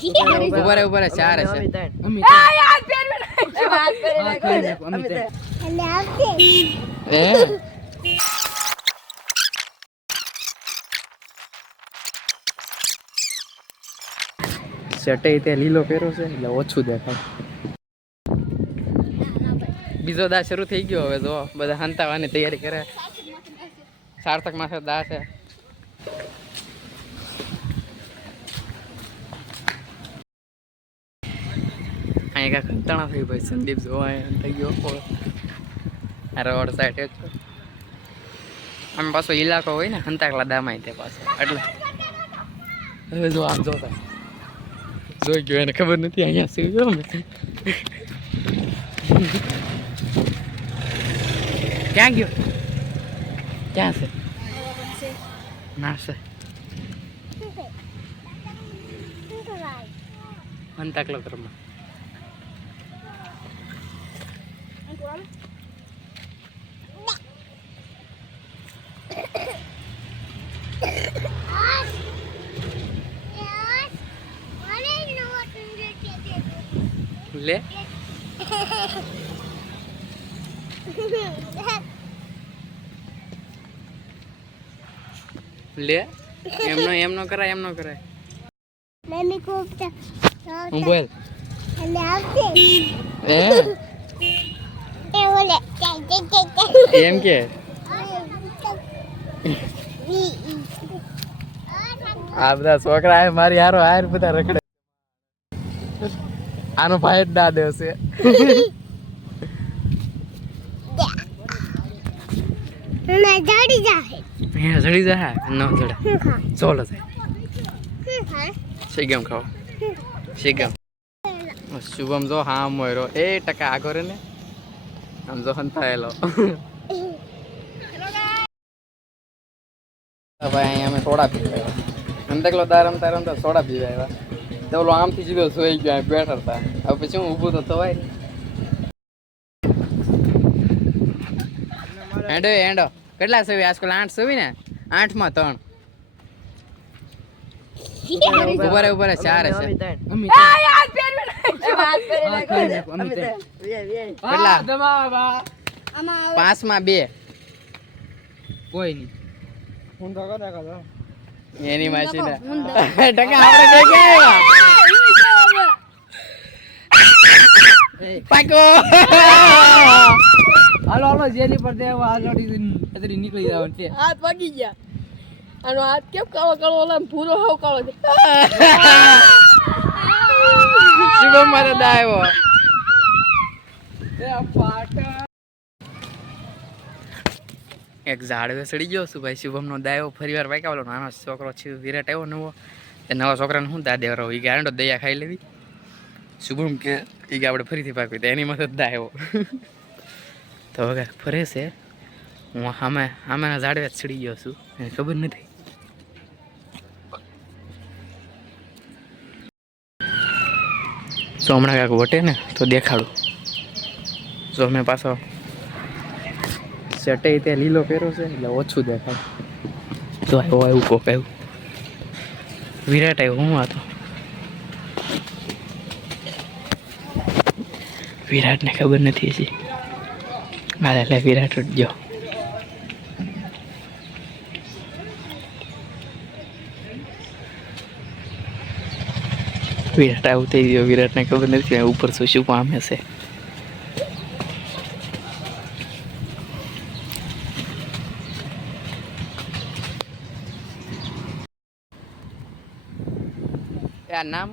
ऊपर चार है शर्टे ते लीलो પહેરો છે એટલે ઓછું દેખાય બીજો દા શરૂ થઈ ગયો હવે જો બધા હંતાવાની તૈયારી કરે સાર્થક માથે દા છે અહીંયા કાંઈક હંતાણા થઈ ભાઈ સંદીપ જોવા થઈ ગયો રોડ સાઈડ જ આમ પાછો ઇલાકો હોય ને હંતાકલા દામાં તે પાછો એટલે હવે જો આમ જોતા જોઈ ગયો એને ખબર નથી અહીંયા સુઈ ગયો મેં ક્યાં ગયો ક્યાં છે ના છે હંતાકલો ઘરમાં લે લે એમનો કરાય મમ્મી કો હું બોલ એટલે આવશે એ ઓલે એમ કે આ બધા છોકરા મારી હારો હાર બધા રખડે આનો ભાઈ જ ના દેશે જડી જા ન જડે ચોલો જાય શેગમ ખાઓ શેગમ શુભમ જો હા મોયરો 1% આગો રે ને આમ જો હંતાયેલો ભાઈ અમે સોડા પીવા આવ્યા અંતકલો દાર રમતા સોડા પીવા આવ્યા તો ઓલો આમથી જીવ્યો જોઈ ગયો બેઠા હતા હવે પછી હું ઊભું તો થવાય હેંડો કેટલા સવી આજકાલ 8 સવી ને 8 માં 3 ઉપર 4 છે કેટલા 5 માં 2 કોઈ નહીં હું તો કરે એની માસી ને ટકા આપણે બે ગયા પાકો હાલો જેની પર દેવા આલડી નીકળી જવાનું છે હાથ વાગી ગયા આનો હાથ કેમ કાળો ઓલા ભૂરો હાવ કાળો છે શુભમ મારે દાયો એ પાટા એક ઝાડવે સડી ગયો છું ભાઈ શુભમનો દાયો ફરીવાર વાગ્યાવાલો નાનો છોકરો છે વિરાટ આવ્યો નવો એ નવા છોકરાને શું દા દેવાનો એ ગાંડો દયા ખાઈ લેવી શુભમ કે એ કે આપણે ફરીથી પાકવી તો એની મદદ દાયો તો હવે ફરે છે હું આમેના ઝાડવે સડી ગયો છું એને ખબર નથી તો હમણાં કાંઈક વટે ને તો દેખાડું જો મેં પાછો શર્ટે તે લીલો પહેરો છે એટલે ઓછું દેખાય તો આવ્યું કોક આવ્યું વિરાટ આવ્યું હું હતો વિરાટને ખબર નથી હજી એટલે વિરાટ જ ગયો વિરાટ આવું થઈ ગયો વિરાટને ખબર નથી ઉપર શું પામે છે નામ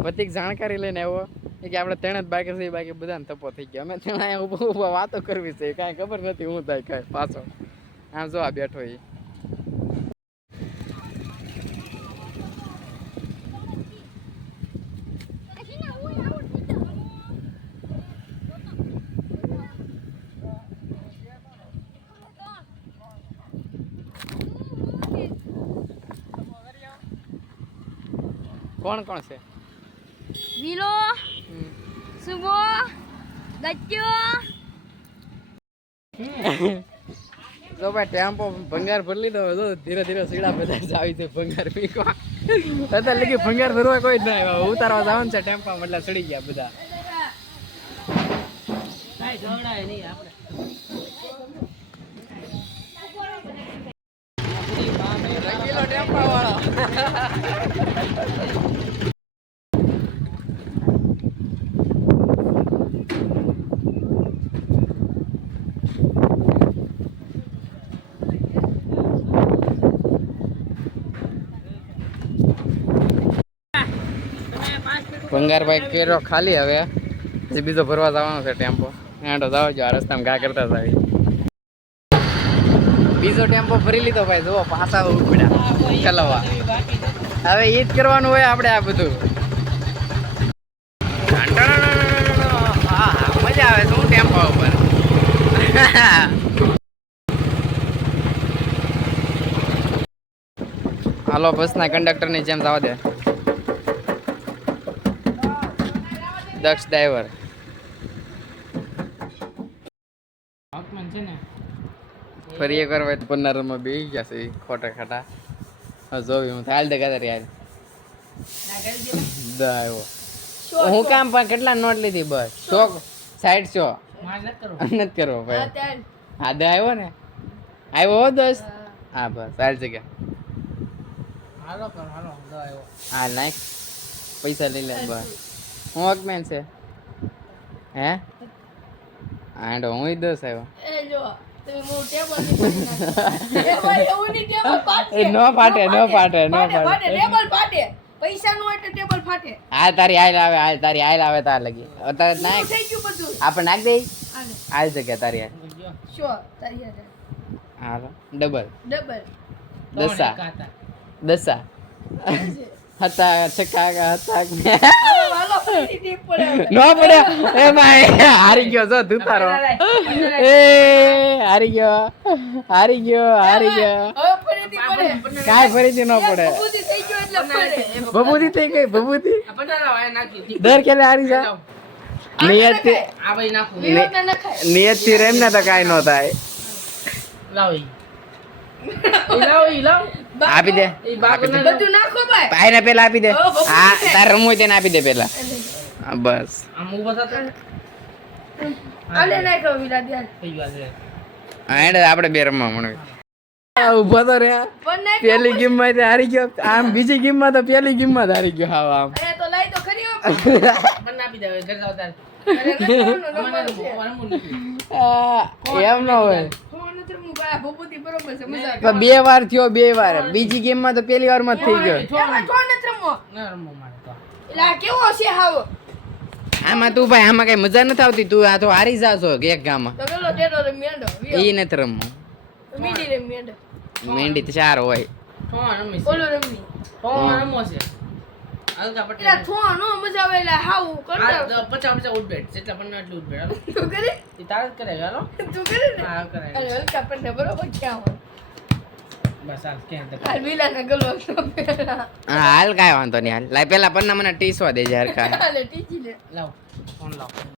પતિક જાણકારી લઈને આવ્યો કે આપણે ત્રણ જ બાકી છે બાકી બધાને તપો થઈ ગયા અમે ત્યાં ઉભા વાતો કરવી છે કાંઈ ખબર નથી હું થાય કાંઈ પાછો આમ જો આ બેઠો એ કોણ છે વિલો સુબો ગચ્ચો જો ભાઈ ટેમ્પો ભંગાર ભરી લીધો જો ધીરે ધીરે સીડા બધા જ આવી છે ભંગાર પીકવા અત્યારે લગી ભંગાર ભરવા કોઈ જ ના આવ્યા ઉતારવા જવાનું છે ટેમ્પા એટલે ચડી ગયા બધા ભંગારભાઈ કેરો ખાલી હવે પછી બીજો ભરવા જવાનો છે ટેમ્પો એન્ડો જાવ જો આ રસ્તામાં ઘા કરતા જાવી બીજો ટેમ્પો ભરી લીધો ભાઈ જુઓ પાછા ઉપડ્યા ચલાવવા હવે એ જ કરવાનું હોય આપણે આ બધું હા મજા આવે શું ટેમ્પો ઉપર હાલો બસના કંડક્ટરની જેમ જવા દે દક્ષ ડ્રાઈવર ફરી એક વાર પન્નારમાં બે ગયા છે ખોટા ખાટા જોયું હું હાલ દે ગાતા યાર દ આવ્યો હું કામ પણ કેટલા નોટ લીધી બસ 160 નથી કરવો ભાઈ હા દ આવ્યો ને આવ્યો હો 10 હા બસ ચાલ જગ્યા હા નાખ પૈસા લઈ લે બસ હું હકમેન છે હે આંડો હું 10 આવ્યો નો ફાટે હા તારી આયલ આવે તાર લગી અત્યારે નાખ આપણે નાખ દે આલ જગ્યા તારી હા ડબલ દસા હતા છક્કા હતા નો પડે એ ભાઈ હારી ગયો જો તું તારો એ હારી ગયો કાઈ ફરીથી નો પડે બબૂતી થઈ ગઈ બબૂતી દર કેલે હારી જા નિયત થી રેમ ને તો કાઈ નો થાય આપી દે બધું નાખો ભાઈ ભાઈને પેલા આપી દે હા તાર રમવું તેને આપી દે પેલા બસ આપણે બે રમવા મળે ઉભો તો રે પેલી ગેમ માં હારી ગયો આમ બીજી ગેમ માં તો પેલી ગેમ માં હારી ગયો હા આમ એમ ન હોય બે વાર થયો બીજી ગેમ માં તો પેલી વાર માં થઈ ગયો આમાં તું ભાઈ આમાં કઈ મજા નથી આવતી તું આ તો હારી જાશો એક ગામમાં એ નથી રમવું મેંડી તો 4 હોય હાલ કાંઈ વાંધો નહીં હાલ પેલા પન્ના મને ટીસવા દે યાર કાંઈ